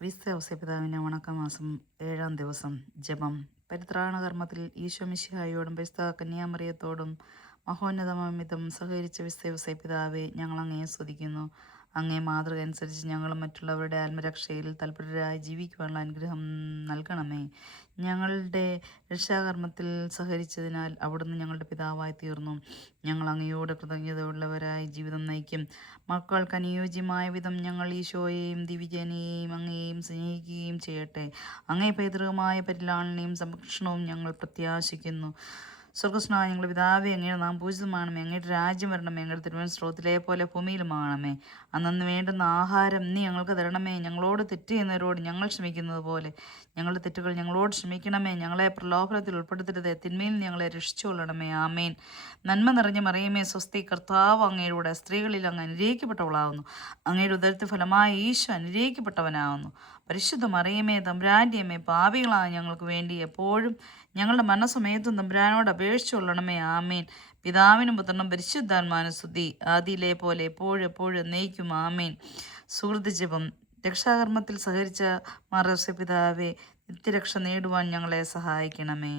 Vista ഔസേപിതാവിൻ്റെ വണക്കമാസം 7-ാം ദിവസം ജപം. പരിത്രാണകർമ്മത്തിൽ ഈശോ മിശിഹായോടും പരിശുദ്ധ കന്യാമറിയത്തോടും മഹോന്നതമിതം സഹകരിച്ച വിസ്ത ഔസേപിതാവെ, ഞങ്ങൾ അങ്ങയെ സ്തുതിക്കുന്നു. അങ്ങേ മാതൃക അനുസരിച്ച് ഞങ്ങളും മറ്റുള്ളവരുടെ ആത്മരക്ഷയിൽ തൽപരരായി ജീവിക്കുവാനുള്ള അനുഗ്രഹം നൽകണമേ. ഞങ്ങളുടെ രക്ഷാകർമ്മത്തിൽ സഹകരിച്ചതിനാൽ അവിടുന്ന് ഞങ്ങളുടെ പിതാവായി തീർന്നു. ഞങ്ങൾ അങ്ങയോട് കൃതജ്ഞതയുള്ളവരായി ജീവിതം നയിക്കും. മക്കൾക്ക് അനുയോജ്യമായ വിധം ഞങ്ങൾ ഈശോയെയും ദിവ്യജനെയും അങ്ങയെയും സ്നേഹിക്കുകയും ചെയ്യട്ടെ. അങ്ങേ പൈതൃകമായ പരിലാളനയും സംരക്ഷണവും ഞങ്ങൾ പ്രത്യാശിക്കുന്നു. സ്വർഗസ്നായ ഞങ്ങളുടെ പിതാവേ, അങ്ങയുടെ നാം പൂജിതമാണമേ. അങ്ങയുടെ രാജ്യം വരണമേ. അങ്ങയുടെ തിരുവൻ സ്രോതത്തിലെ പോലെ ഭൂമിയിലുമാണമേ. അന്നു വേണ്ടുന്ന ആഹാരം നീ ഞങ്ങൾക്ക് തരണമേ. ഞങ്ങളോട് തെറ്റ് ചെയ്യുന്നവരോട് ഞങ്ങൾ ക്ഷമിക്കുന്നത് പോലെ ഞങ്ങളുടെ തെറ്റുകൾ ഞങ്ങളോട് ക്ഷമിക്കണമേ. ഞങ്ങളെ പ്രലോഭനത്തിൽ ഉൾപ്പെടുത്തരുതേ, തിന്മയിൽ ഞങ്ങളെ രക്ഷിച്ചുകൊള്ളണമേ. ആമേൻ. നന്മ നിറഞ്ഞ മറിയമേ, സ്വസ്തി, കർത്താവ് അങ്ങയുടെ സ്ത്രീകളിൽ അങ്ങ് അനുഗ്രഹിക്കപ്പെട്ടവളാകുന്നു. അങ്ങയുടെ ഉദരത്തിൽ ഫലമായ ഈശോ അനുഗ്രഹിക്കപ്പെട്ടവനാകുന്നു. പരിശുദ്ധ മറിയമേ, തമ്പുരാൻ്റെ അമ്മേ, പാപികളായ ഞങ്ങൾക്ക് വേണ്ടി എപ്പോഴും ഞങ്ങളുടെ മരണസമയത്തും തമ്പുരാനോട് അപേക്ഷിച്ചുകൊള്ളണമേ. ആമേൻ. പിതാവിനും പുത്രനും പരിശുദ്ധാത്മാവിനും സ്തുതി, ആദിയിലെ പോലെ എപ്പോഴും എപ്പോഴും എന്നേക്കും. ആമേൻ. സുഹൃത്ത് ജപം. രക്ഷാകർമ്മത്തിൽ സഹകരിച്ച മാർ ഔസേപിതാവേ, നിത്യരക്ഷ നേടുവാൻ ഞങ്ങളെ സഹായിക്കണമേ.